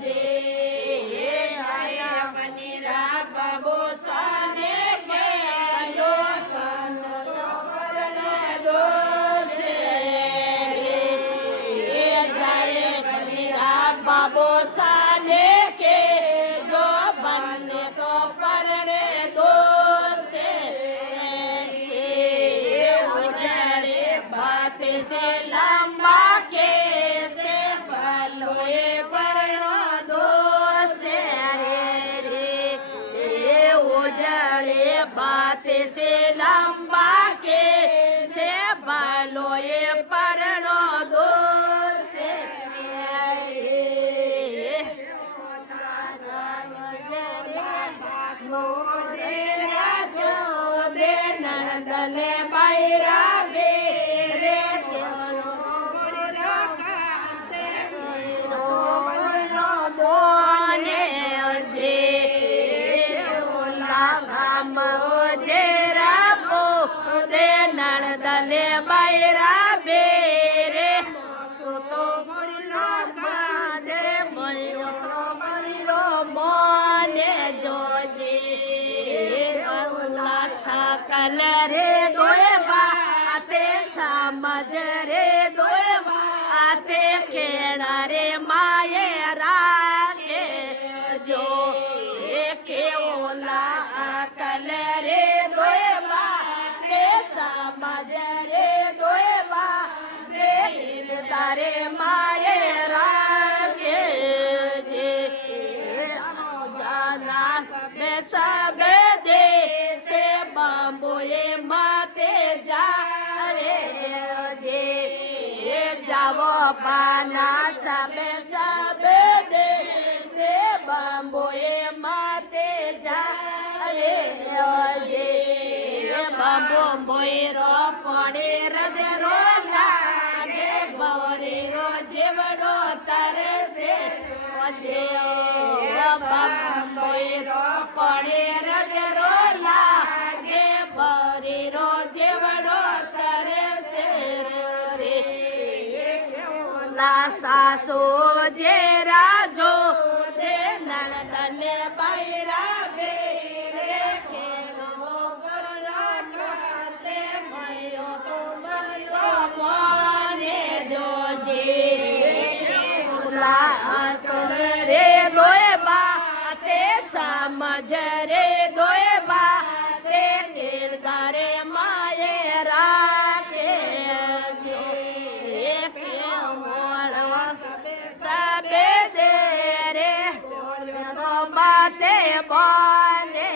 जे आया बनी रात बाबू साने के जो कान परने दो से जाए बनी रात बाबू साने के जो बनने तो परने दो से उजाड़े बात से लंबा के से बलोए परनो दो से रे उजाड़े बात से लंबा के से बलोए परनो दो से नंदले बैरा बेरे दोने जे जेरा पो दे नंदले बैरा बेरे तो जे बलिरो मोने जो जे सकल रे दोएबा आते समझ रे दोएबा आते केड़ा रे माये राके जो के ओला अकल रे दोएबा ते समझ रे दोएबा ते तारे माये राके जे जाना में सब दे से बम्बोए माते जा रे जे जावो पाना सब सब दे से बम्बोए माते जा रे जे बम्बोए रो पड़े रज रो लागे बवरे रो जेवड़ो तारे से जे बम्बोए रो पड़े रज रो लागे बरे रो जेवड़ो तारे से रे ला सासो जे राजो दे नंदले बैरा बेरे के रो गरा करते भयो तो भयो माने जो जे ला असर रे दोएबा ते समझ रे दोएबा ते किरदारे माये राके जो एक मोड़ सबे से रे तो बाते बने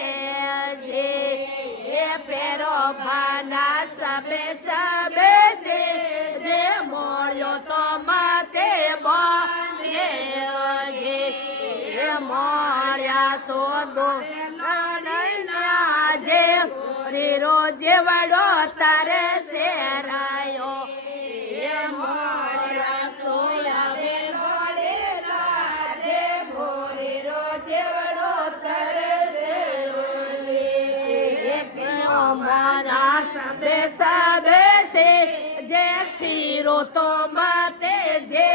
जे पेरो भाना सबे सबे से जे मोड़ो तो माते बने जे मोड़या सो दो जे रो जेवड़ो तारे से रायो मोड़या सोया वे गोड़े लाजे भोरे रो जेवड़ो तारे से मारा सबे सबे से जे सिरो तो माते जे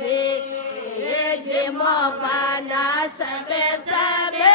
जे जे मोबाना सबे सबे